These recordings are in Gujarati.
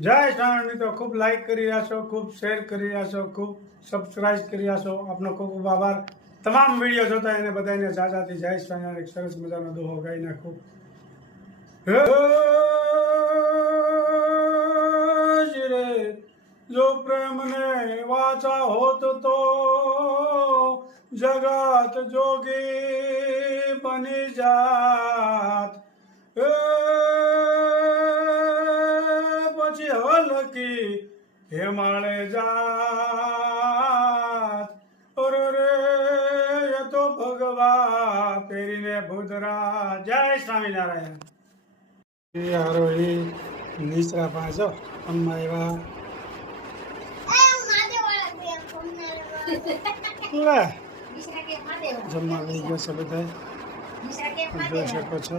જય શ્રાવણ મિત્રો, ખૂબ લાઈક કરી રહ્યા છો, ખૂબ શેર કરી રહ્યા છો, ખૂબ સબસ્ક્રાઇબ કરી રહ્યા છો. આપનો ખૂબ ખૂબ આભાર. તમામ વીડિયો જોતા એને બધાને જાજાથી જય સ્વામિનારાયણ એક સરસ મજાનો દોહો ગાઈ નાખું. હે રે, જો પ્રેમને વાચા હોત તો જગત જોગી બની જાત. હેમાળે જાત. અરે રે તો ભગવા પેરીને ભૂતરા. જય સ્વામિનારાયણ. આરોહી નિશ્રા પાછો અમ્મા એવા લે. જમવા લઈ ગયો છે બધા જોઈ શકો છો.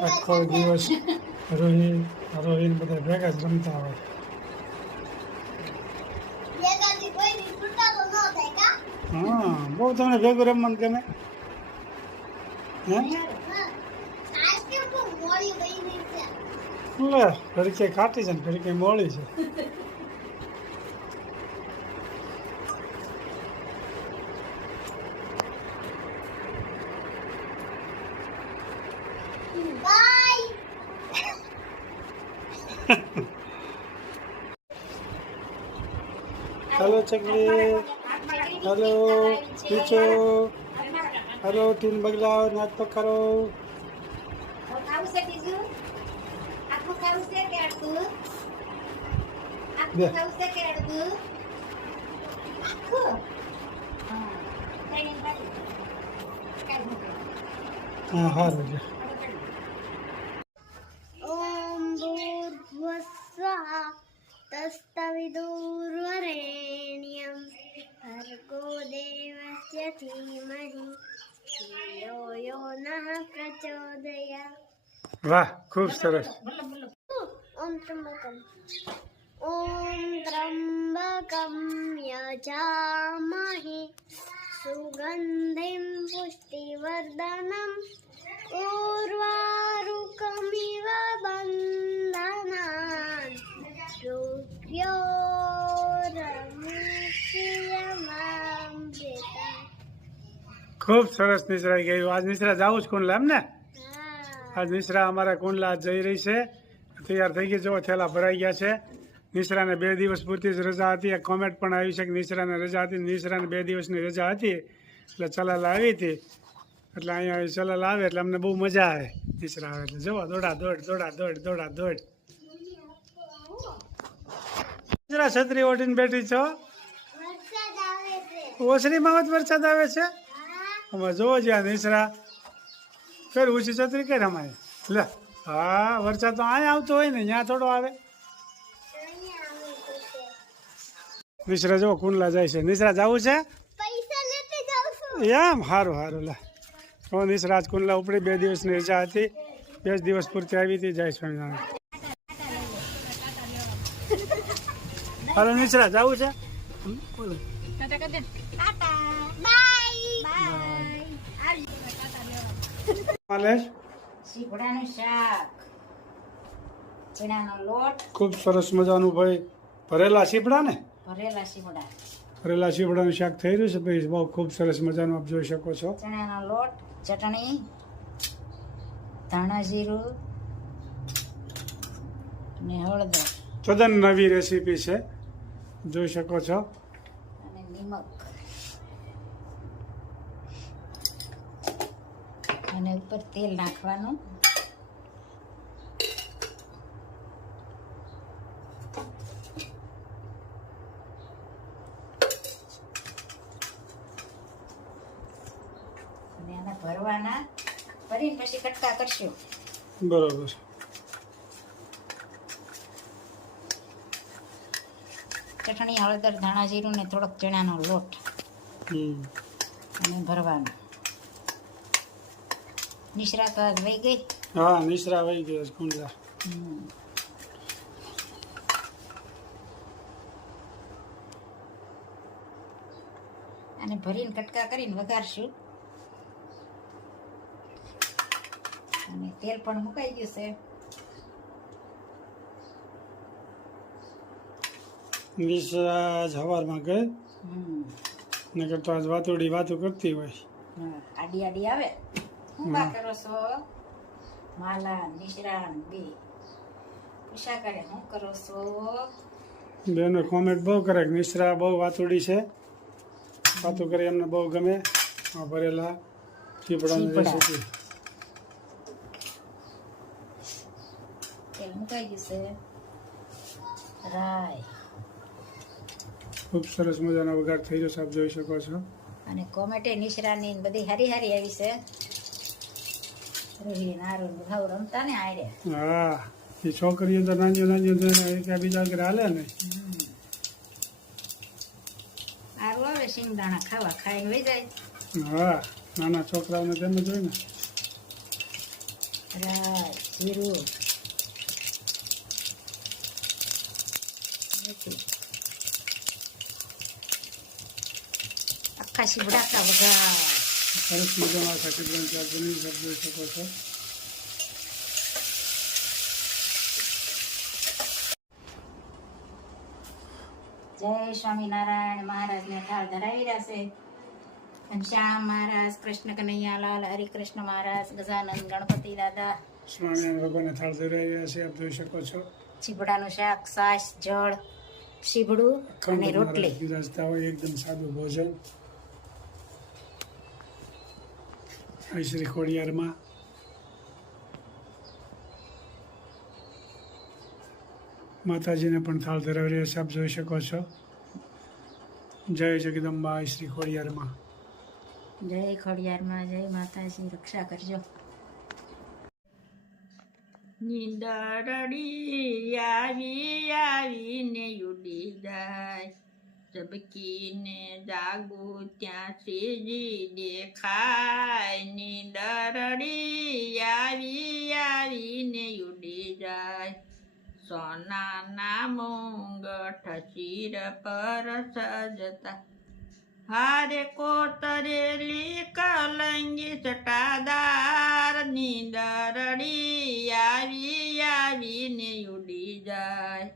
આખો દિવસ રોહિત રોહિત બધા ભેગા જ રમતા હોય. હા બહુ તમને ભેગું રમવાનું ગમે હે? લે ઘડીકે કાટી છે ને ઘડીકે મોળી છે હેલો ચકલી હલો પીછો હલો ટીન બગલાઓ નાટક કરો હા હારું ઓમ ભૂર્ભુવઃ સ્વાહા તસ્તવિદુર વાહ ખૂબ સરસ ઓમ ત્રંબકમ ઓમ ત્રંબકમ યજામહે સુગંધિમ પુષ્ટિવર્ધનમ ઉર્વારુકમિવ બંધનાન ખૂબ સરસ નિસરાઈ ગયું આજ નિસરા જાવું જ કોણ લામ ને આજ નિશ્રા અમારા કુંડલા જઈ રહી છે. તૈયાર થઈ ગઈ જો થેલા ભરાઈ ગયા છે. નિશ્રાને બે દિવસ પૂરતી જ રજા હતી. એક કોમેન્ટ પણ આવી છે કે નિશ્રાને રજા હતી નિશ્રાને બે દિવસની રજા હતી. એટલે ચલાલ આવી હતી. એટલે અહીંયા ચલાલ આવે એટલે અમને બહુ મજા આવે. નિશ્રા આવે એટલે જવા દોડા દોડ દોડા દોડ દોડા દોડ. નિશ્રા છત્રી ઓઢીને બેઠી છો? ઓસરીમાં જ વરસાદ આવે છે? અમે જોવો જ્યાં નિસરા કર ઓછી છત્રી કર અમારે લે હા વરસાદ તો અહીંયા આવતો હોય ને ત્યાં થોડો આવે. આવે જો કુંડલા જાય છે. નિશ્રા જવું છે? પૈસા લેતી જાઉં છું એમ? સારું સારું લે. તો નિશ્રાજ કુંડલા ઉપડી બે દિવસની રજા હતી. બે જ દિવસ પૂરતી આવી હતી જય સ્વામિનારાયણ. હાલો નિશ્રા જવું છે? બોલો. બાય શાક. ચણાનો લોટ. ખૂબ સરસ મજાનું ભાઈ. ભરેલા સીપડા ને ભરેલા સીભડા ભરેલા સીપડાનું શાક થઈ રહ્યું છે ભાઈ. બહુ ખૂબ સરસ મજાનું આપ જોઈ શકો છો. ચણાનો લોટ ચટણી ધાણા જીરું ને હળદર. તદ્દન નવી રેસીપી છે. જોઈ શકો છો. અને નિમક. અને ઉપર તેલ નાખવાનું. અને આને ભરવાના ભરીને પછી કટકા કરશું. બરોબર. ચટણી હળદર ધાણા જીરું ને થોડોક ચણાનો લોટ. અને ભરવાનું. નિશ્રાત તો વહી ગઈ? હા નિશ્રા વહી ગયો કુંડલા. અને ભરીને કટકા કરીને વઘારશું. અને તેલ પણ મુકાઈ ગયું છે. મિશ્રા સવારમાં ગઈ. નકર તો આજ વાતોડી વાતો કરતી હોય. હા, આડી આડી આવે. હું કરો છો? માલા નિશરાન બે. પૂછા કરે હું કરો છો? બેનો કોમેન્ટ બહુ કરે મિશ્રા બહુ વાતોડી છે. વાતો કરી એમને બહુ ગમે. ભરેલા ચીપડા. ખૂબ સરસ મજાનો વગાડ થઈ ગયો આપ જોઈ શકો છો. અને કોમેટે નિશ્રાની બધી હારી હારી આવી છે રોહી નારું ને ભાવ રમતા ને આડે હા એ છોકરીઓ તો નાની નાની જોઈને બીજા આગળ હાલે ને. શિંગદાણા ખાવા ખાઈને વહી જાય. હા નાના છોકરાઓને તેમ જ હોય ને. રાય જીરું. આખા શીબડાકા વઘાર સરસ મજાનો ચાટ બની છે આપ જોઈ શકો છો. જય સ્વામિનારાયણ. મહારાજને થાળ ધરાવી રહેશે છે ઘનશ્યામ મહારાજ કૃષ્ણ કનૈયાલાલ હરિકૃષ્ણ મહારાજ ગજાનંદ ગણપતિ દાદા સ્વામિનારાયણ ભગવાનને થાળ ધરાવી રહ્યા છે આપ જોઈ શકો છો. ચીપડાનું શાક સાસ જળ શીબડું અને રોટલી. એકદમ સાદું ભોજન. આ શ્રી ખોડિયારમાં માતાજીને પણ થાળ ધરાવી રહ્યા છે આપ જોઈ શકો છો જય જગદંબા શ્રી ખોડિયારમાં જય ખોડિયારમાં જય માતાજી રક્ષા કરજો નિંદરડી આવી આવીને ઉડી જાય ઝબકીને જાગું ત્યાં શ્રીજી દેખાય નીંદરડી આવી આવીને ઉડી જાય સોનાના મુંગઠ શિર પર સજતા હારે કોતરેલી કલંગી સટાદાર નીંદરડી આવી આવીને ઉડી જાય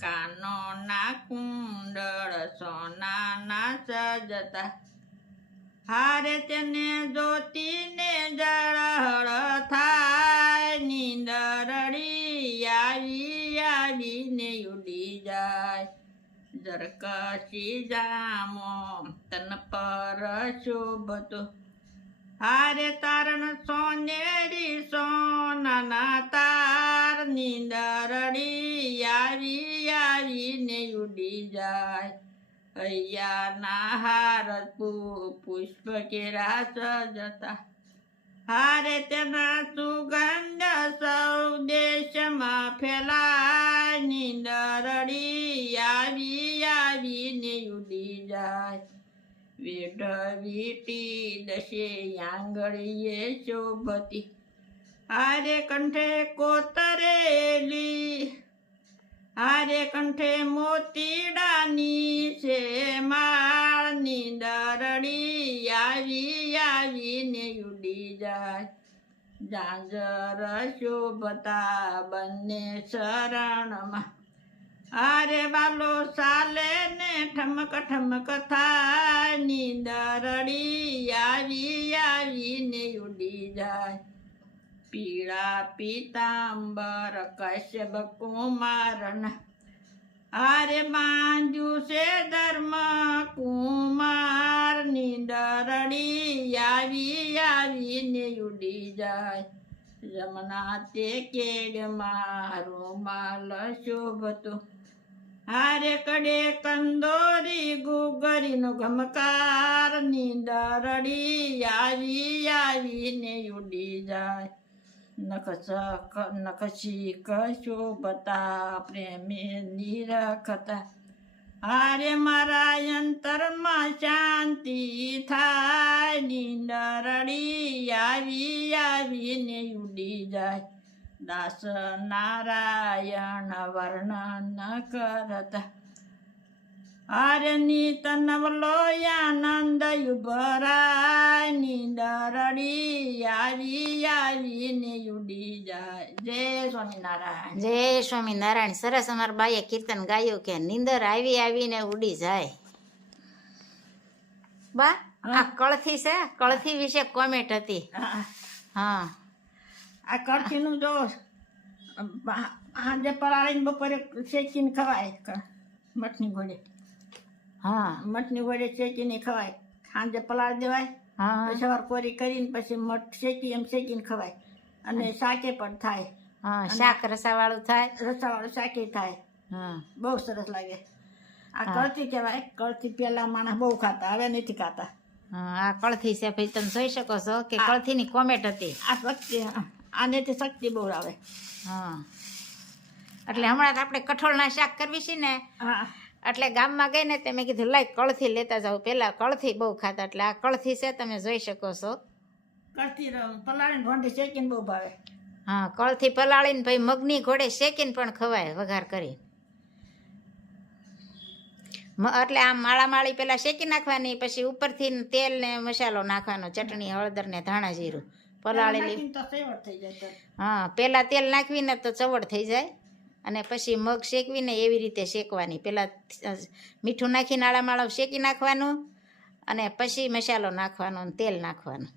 કાનો ના કુંડળ સોનાના સજતા. હારે તેને જોતીને જળહળ થાય. નીંદરડી આવી આવીને ઉડી જાય. જરકશી જામો તન પર શોભતો. હારે તારણ સોનેરી સોનાના તાર નીંદરડી આવી, આવીને ઉડી જાય. હૈયાના હાર પુષ્પ કેરા સજતા હારે તેના સુગંધ સૌ દેશમાં ફેલાય વેઢ વીટી દશે આંગળીએ શોભતી. હારે કંઠે કોતરેલી, હારે કંઠે મોતીડાની છે માળની દરડી આવી આવીને ઉડી જાય. જાંજર શોભતા બંને શરણમાં આરે બાલો સાલે ને ઠમક ઠમક થાય નીંદરડી આવી આવીને ઉડી જાય. પીળા પીતાંબર કશ્યપ કુમારન અરે બાંધુ છે ધર્મ કુમાર નીંદરડી આવી આવીને ઉડી જાય. જમના તે કેડ મારો માલ શોભતો હારે કડે કંદોરી ગુગરીનો ઘમકાર નીંદરડી આવી, આવીને ઉડી જાય. નખ નખશી કશો બતા પ્રેમે નિરખતા. હારે મારા અંતરમાં શાંતિ થાય નીંદરડી આવી, આવીને ઉડી જાય. દાસ નારાયણ વર્ણન કરતા. આર્યની તનવલો આનંદ યુભરાની નીંદરડી આવી આવીને ઉડી જાય. જય સ્વામિનારાયણ. જય સ્વામિનારાયણ. સરસ અમારા બાઈએ કીર્તન ગાયું કે નીંદર આવી આવીને ઉડી જાય. બા આ કળથી છે? કળથી વિશે કોમેન્ટ હતી. હા. આ કળથીનું જો સાંજે પલાળીને બપોરે શેકીને ખવાય મઠની ઘોડે હા. મઠની ઘોડે શેકીને ખવાય. સાંજે પલાળી દેવાય હા. સવાર કોરી કરીને પછી મઠ શેકી એમ શેકીને ખવાય. અને શાકે પણ થાય. હા શાક રસાવાળું થાય? રસાવાળું શાકે થાય. હા. બહુ સરસ લાગે. આ કળથી કહેવાય. કળથી પહેલા માણસ બહુ ખાતા હવે નથી ખાતા. હા, આ કળથી છે ભાઈ તમે જોઈ શકો છો કે કળથીની કોમેટ હતી. આ શક્તિ આનેથી શક્તિ બહુ આવે હા. એટલે હમણાં આપણે કઠોળના શાક કરવી છે ને હા. એટલે ગામમાં ગઈ ને તે મેં કીધું લાઈ કળથી લેતા જાવ પેલા કળથી બહુ ખાતા એટલે આ કળથી છે તમે જોઈ શકો છો. કળથી પલાળીને ભોંડી શેકીને બહુ ભાવે. હા કળથી પલાળીને ભાઈ મગની ઘોડે શેકીને પણ ખવાય વઘાર કરી. એટલે આમ માળા માળી પેલા શેકી નાખવાની પછી ઉપરથી તેલ ને મસાલો નાખવાનો ચટણી હળદર ને ધાણા જીરું. પલાળેલી. હા પહેલાં તેલ નાખવીને તો ચવડ થઈ જાય અને પછી મગ શેકવીને એવી રીતે શેકવાની. પહેલાં મીઠું નાખીને આળામાળા શેકી નાખવાનું અને પછી મસાલો નાખવાનો અને તેલ નાખવાનું.